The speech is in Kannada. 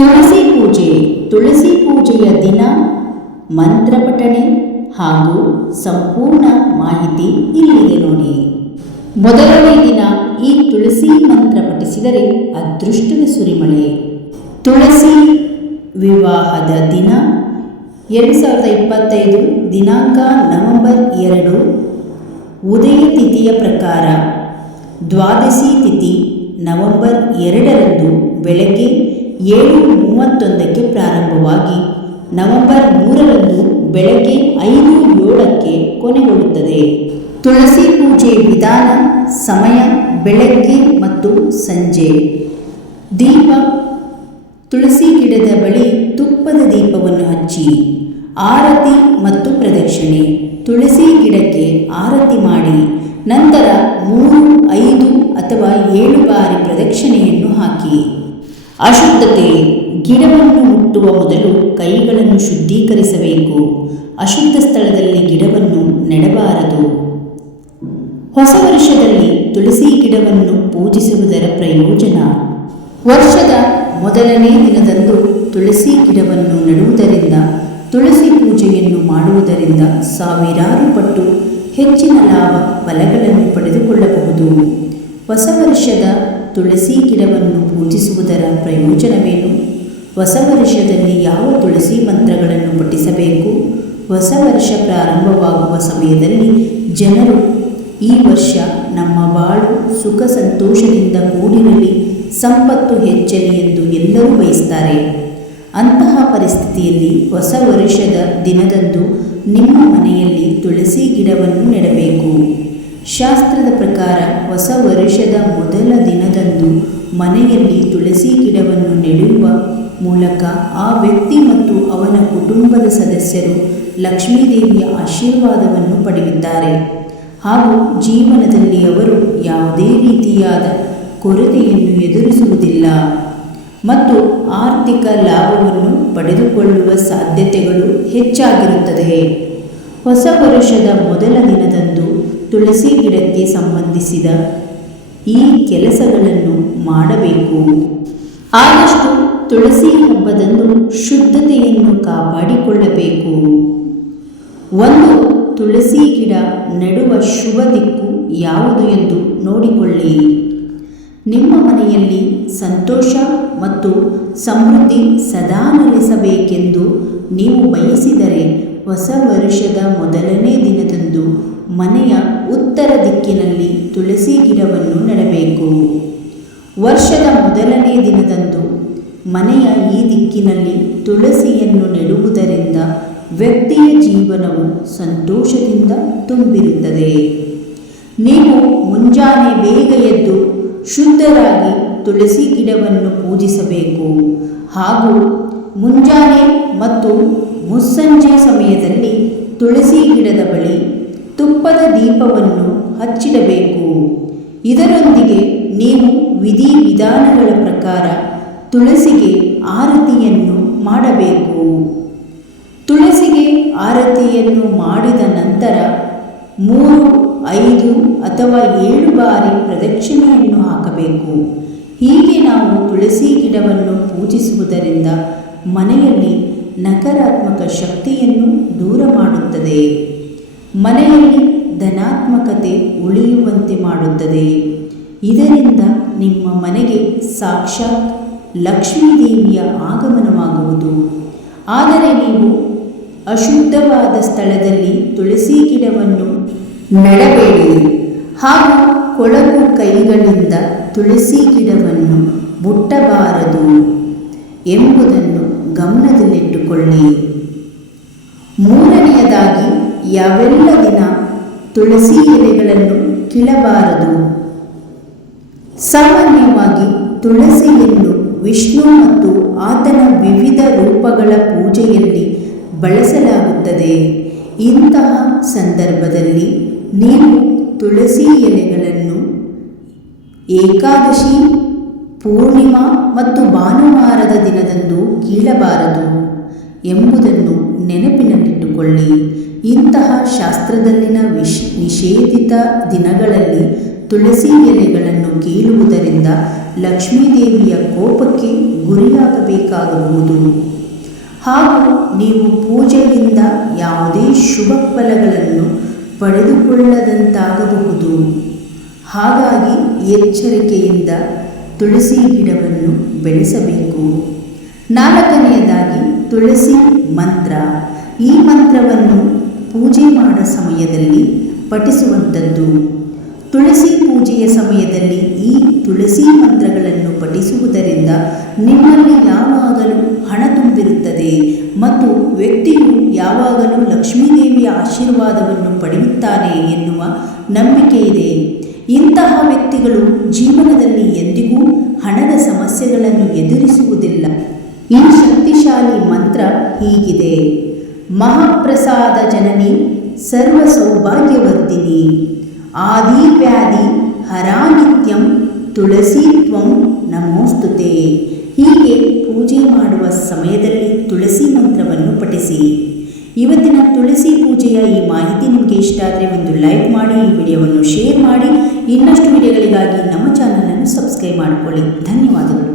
ತುಳಸಿ ಪೂಜೆ, ತುಳಸಿ ಪೂಜೆಯ ದಿನ, ಮಂತ್ರ ಪಠಣೆ ಹಾಗೂ ಸಂಪೂರ್ಣ ಮಾಹಿತಿ ಇಲ್ಲಿದೆ ನೋಡಿ. ಮೊದಲನೇ ದಿನ ಈ ತುಳಸಿ ಮಂತ್ರ ಪಠಿಸಿದರೆ ಅದೃಷ್ಟದ ಸುರಿಮಳೆ. ತುಳಸಿ ವಿವಾಹದ ದಿನ, ಎರಡು ಸಾವಿರದ ಇಪ್ಪತ್ತೈದು ದಿನಾಂಕ ನವೆಂಬರ್ ಎರಡು, ಉದಯ ತಿಥಿಯ ಪ್ರಕಾರ, ದ್ವಾದಶಿ ತಿಥಿ ನವೆಂಬರ್ ಎರಡರಂದು ಬೆಳಗ್ಗೆ ಏಳು ಮೂವತ್ತೊಂದಕ್ಕೆ ಪ್ರಾರಂಭವಾಗಿ ನವೆಂಬರ್ ಮೂರರಂದು ಬೆಳಗ್ಗೆ ಐದು ಏಳಕ್ಕೆ ಕೊನೆಗೊಳ್ಳುತ್ತದೆ. ತುಳಸಿ ಪೂಜೆ ವಿಧಾನ ಸಮಯ ಬೆಳಗ್ಗೆ ಮತ್ತು ಸಂಜೆ. ದೀಪ, ತುಳಸಿ ಗಿಡದ ಬಳಿ ತುಪ್ಪದ ದೀಪವನ್ನು ಹಚ್ಚಿ, ಆರತಿ ಮತ್ತು ಪ್ರದಕ್ಷಿಣೆ. ತುಳಸಿ ಗಿಡಕ್ಕೆ ಆರತಿ ಮಾಡಿ, ನಂತರ ಮೂರು, ಐದು ಅಥವಾ ಏಳು ಬಾರಿ ಪ್ರದಕ್ಷಿಣೆಯನ್ನು ಹಾಕಿ. ಅಶುದ್ಧತೆ ಗಿಡವನ್ನು ಮುಟ್ಟುವ ಮೊದಲು ಕೈಗಳನ್ನು ಶುದ್ಧೀಕರಿಸಬೇಕು. ಅಶುದ್ಧ ಸ್ಥಳದಲ್ಲಿ ಗಿಡವನ್ನು ನೆಡಬಾರದು. ಹೊಸ ವರ್ಷದಲ್ಲಿ ತುಳಸಿ ಗಿಡವನ್ನು ಪೂಜಿಸುವುದರ ಪ್ರಯೋಜನ. ವರ್ಷದ ಮೊದಲನೇ ದಿನದಂದು ತುಳಸಿ ಗಿಡವನ್ನು ನೆಡುವುದರಿಂದ, ತುಳಸಿ ಪೂಜೆಯನ್ನು ಮಾಡುವುದರಿಂದ ಸಾವಿರಾರು ಪಟ್ಟು ಹೆಚ್ಚಿನ ಲಾಭ, ಫಲಗಳನ್ನು ಪಡೆದುಕೊಳ್ಳಬಹುದು. ಹೊಸ ವರ್ಷದ ತುಳಸಿ ಗಿಡವನ್ನು ಪೂಜಿಸುವುದರ ಪ್ರಯೋಜನವೇನು? ಹೊಸ ವರ್ಷದಲ್ಲಿ ಯಾವ ತುಳಸಿ ಮಂತ್ರಗಳನ್ನು ಪಠಿಸಬೇಕು? ಹೊಸ ವರ್ಷ ಪ್ರಾರಂಭವಾಗುವ ಸಮಯದಲ್ಲಿ ಜನರು ಈ ವರ್ಷ ನಮ್ಮ ಬಾಳು ಸುಖ ಸಂತೋಷದಿಂದ ಕೂಡಿರಲಿ, ಸಂಪತ್ತು ಹೆಚ್ಚಲಿ ಎಂದು ಎಲ್ಲರೂ ಬಯಸ್ತಾರೆ. ಅಂತಹ ಪರಿಸ್ಥಿತಿಯಲ್ಲಿ ಹೊಸ ವರ್ಷದ ದಿನದಂದು ನಿಮ್ಮ ಮನೆಯಲ್ಲಿ ತುಳಸಿ ಗಿಡವನ್ನು ನೆಡಬೇಕು. ಶಾಸ್ತ್ರದ ಪ್ರಕಾರ ಹೊಸ ವರ್ಷದ ಮೊದಲ ದಿನದಂದು ಮನೆಯಲ್ಲಿ ತುಳಸಿ ಗಿಡವನ್ನು ನೆಡುವ ಮೂಲಕ ಆ ವ್ಯಕ್ತಿ ಮತ್ತು ಅವನ ಕುಟುಂಬದ ಸದಸ್ಯರು ಲಕ್ಷ್ಮೀದೇವಿಯ ಆಶೀರ್ವಾದವನ್ನು ಪಡೆಯುತ್ತಾರೆ. ಹಾಗೂ ಜೀವನದಲ್ಲಿ ಅವರು ಯಾವುದೇ ರೀತಿಯಾದ ಕೊರತೆಯನ್ನು ಎದುರಿಸುವುದಿಲ್ಲ. ಮತ್ತು ಆರ್ಥಿಕ ಲಾಭವನ್ನು ಪಡೆದುಕೊಳ್ಳುವ ಸಾಧ್ಯತೆಗಳು ಹೆಚ್ಚಾಗಿರುತ್ತದೆ. ಹೊಸ ವರುಷದ ಮೊದಲ ದಿನದಂದು ತುಳಸಿ ಗಿಡಕ್ಕೆ ಸಂಬಂಧಿಸಿದ ಈ ಕೆಲಸಗಳನ್ನು ಮಾಡಬೇಕು. ಆದಷ್ಟು ತುಳಸಿ ಹಬ್ಬದಂದು ಶುದ್ಧತೆಯನ್ನು ಕಾಪಾಡಿಕೊಳ್ಳಬೇಕು. ಒಂದು ತುಳಸಿ ಗಿಡ ನೆಡುವ ಶುಭ ದಿಕ್ಕು ಯಾವುದು ಎಂದು ನೋಡಿಕೊಳ್ಳಿ. ನಿಮ್ಮ ಮನೆಯಲ್ಲಿ ಸಂತೋಷ ಮತ್ತು ಸಮೃದ್ಧಿ ಸದಾ ನೆಲೆಸಬೇಕೆಂದು ನೀವು ಬಯಸಿದರೆ ಹೊಸ ವರ್ಷದ ಮೊದಲನೇ ದಿನದಂದು ಮನೆಯ ಉತ್ತರ ದಿಕ್ಕಿನಲ್ಲಿ ತುಳಸಿ ಗಿಡವನ್ನು ನೆಡಬೇಕು. ವರ್ಷದ ಮೊದಲನೇ ದಿನದಂದು ಮನೆಯ ಈ ದಿಕ್ಕಿನಲ್ಲಿ ತುಳಸಿಯನ್ನು ನೆಡುವುದರಿಂದ ವ್ಯಕ್ತಿಯ ಜೀವನವು ಸಂತೋಷದಿಂದ ತುಂಬಿರುತ್ತದೆ. ನೀವು ಮುಂಜಾನೆ ಬೇಗ ಎದ್ದು ಶುದ್ಧರಾಗಿ ತುಳಸಿ ಗಿಡವನ್ನು ಪೂಜಿಸಬೇಕು. ಹಾಗೂ ಮುಂಜಾನೆ ಮತ್ತು ಮುಸ್ಸಂಜೆ ಸಮಯದಲ್ಲಿ ತುಳಸಿ ಗಿಡದ ಬಳಿ ದೀಪವನ್ನು ಹಚ್ಚಿಡಬೇಕು. ಇದರೊಂದಿಗೆ ನೀವು ವಿಧಿ ವಿಧಾನಗಳ ಪ್ರಕಾರ ತುಳಸಿಗೆ ಆರತಿಯನ್ನು ಮಾಡಬೇಕು. ತುಳಸಿಗೆ ಆರತಿಯನ್ನು ಮಾಡಿದ ನಂತರ ಮೂರು, ಐದು ಅಥವಾ ಏಳು ಬಾರಿ ಪ್ರದಕ್ಷಿಣೆಯನ್ನು ಹಾಕಬೇಕು. ಹೀಗೆ ನಾವು ತುಳಸಿ ಗಿಡವನ್ನು ಪೂಜಿಸುವುದರಿಂದ ಮನೆಯಲ್ಲಿ ನಕಾರಾತ್ಮಕ ಶಕ್ತಿಯನ್ನು ದೂರ ಮಾಡುತ್ತದೆ. ಮನೆಯಲ್ಲಿ ಧನಾತ್ಮಕತೆ ಉಳಿಯುವಂತೆ ಮಾಡುತ್ತದೆ. ಇದರಿಂದ ನಿಮ್ಮ ಮನೆಗೆ ಸಾಕ್ಷಾತ್ ಲಕ್ಷ್ಮೀದೇವಿಯ ಆಗಮನವಾಗುವುದು. ಆದರೆ ನೀವು ಅಶುದ್ಧವಾದ ಸ್ಥಳದಲ್ಲಿ ತುಳಸಿ ಗಿಡವನ್ನು ನೆಡಬೇಡಿ ಹಾಗೂ ಕೊಳಕು ಕೈಗಳಿಂದ ತುಳಸಿ ಗಿಡವನ್ನು ಮುಟ್ಟಬಾರದು ಎಂಬುದನ್ನು ಗಮನದಲ್ಲಿಟ್ಟುಕೊಳ್ಳಿ. ಮೂರನೆಯದಾಗಿ, ಯಾವೆಲ್ಲ ದಿನ ತುಳಸಿ ಎಲೆಗಳನ್ನು ಕೀಳಬಾರದು ಸಾಮಾನ್ಯವಾಗಿ ತುಳಸಿಯನ್ನು ವಿಷ್ಣು ಮತ್ತು ಆತನ ವಿವಿಧ ರೂಪಗಳ ಪೂಜೆಯಲ್ಲಿ ಬಳಸಲಾಗುತ್ತದೆ. ಇಂತಹ ಸಂದರ್ಭದಲ್ಲಿ ನೀವು ತುಳಸಿ ಎಲೆಗಳನ್ನು ಏಕಾದಶಿ, ಪೂರ್ಣಿಮಾ ಮತ್ತು ಭಾನುವಾರದ ದಿನದಂದು ಕೀಳಬಾರದು ಎಂಬುದನ್ನು ನೆನಪಿನಲ್ಲಿಟ್ಟುಕೊಳ್ಳಿ. ಇಂತಹ ಶಾಸ್ತ್ರದಲ್ಲಿನ ವಿಶ್, ನಿಷೇಧಿತ ದಿನಗಳಲ್ಲಿ ತುಳಸಿ ಎಲೆಗಳನ್ನು ಕೀಳುವುದರಿಂದ ಲಕ್ಷ್ಮೀದೇವಿಯ ಕೋಪಕ್ಕೆ ಗುರಿಯಾಗಬೇಕಾಗಬಹುದು. ಹಾಗೂ ನೀವು ಪೂಜೆಯಿಂದ ಯಾವುದೇ ಶುಭ ಫಲಗಳನ್ನು ಪಡೆದುಕೊಳ್ಳದಂತಾಗಬಹುದು. ಹಾಗಾಗಿ ಎಚ್ಚರಿಕೆಯಿಂದ ತುಳಸಿ ಗಿಡವನ್ನು ಬೆಳೆಸಬೇಕು. ನಾಲ್ಕನೆಯದಾಗಿ ತುಳಸಿ ಮಂತ್ರ. ಈ ಮಂತ್ರವನ್ನು ಪೂಜೆ ಮಾಡುವ ಸಮಯದಲ್ಲಿ ಪಠಿಸುವಂಥದ್ದು. ತುಳಸಿ ಪೂಜೆಯ ಸಮಯದಲ್ಲಿ ಈ ತುಳಸಿ ಮಂತ್ರಗಳನ್ನು ಪಠಿಸುವುದರಿಂದ ನಿಮ್ಮಲ್ಲಿ ಯಾವಾಗಲೂ ಹಣ ತುಂಬಿರುತ್ತದೆ ಮತ್ತು ವ್ಯಕ್ತಿಯು ಯಾವಾಗಲೂ ಲಕ್ಷ್ಮೀದೇವಿಯ ಆಶೀರ್ವಾದವನ್ನು ಪಡೆಯುತ್ತಾನೆ ಎನ್ನುವ ನಂಬಿಕೆ ಇದೆ ಇಂತಹ ವ್ಯಕ್ತಿಗಳು ಜೀವನದಲ್ಲಿ ಎಂದಿಗೂ ಹಣದ ಸಮಸ್ಯೆಗಳನ್ನು ಎದುರಿಸುವುದಿಲ್ಲ. ಈ ಶಕ್ತಿಶಾಲಿ ಮಂತ್ರ ಹೀಗಿದೆ. ಮಹಾಪ್ರಸಾದ ಜನನಿ ಸರ್ವ ಸೌಭಾಗ್ಯವರ್ಧಿನಿ ಆದಿ ವ್ಯಾಧಿ ಹರಾನಿತ್ಯಂ ತುಳಸಿ ತ್ವಂ ನಮೋಸ್ತುತೆ. ಹೀಗೆ ಪೂಜೆ ಮಾಡುವ ಸಮಯದಲ್ಲಿ ತುಳಸಿ ಮಂತ್ರವನ್ನು ಪಠಿಸಿ. ಇವತ್ತಿನ ತುಳಸಿ ಪೂಜೆಯ ಈ ಮಾಹಿತಿ ನಿಮಗೆ ಇಷ್ಟ ಆದರೆ ಒಂದು ಲೈಕ್ ಮಾಡಿ, ಈ ವಿಡಿಯೋವನ್ನು ಶೇರ್ ಮಾಡಿ. ಇನ್ನಷ್ಟು ವಿಡಿಯೋಗಳಿಗಾಗಿ ನಮ್ಮ ಚಾನಲನ್ನು ಸಬ್ಸ್ಕ್ರೈಬ್ ಮಾಡಿಕೊಳ್ಳಿ. ಧನ್ಯವಾದಗಳು.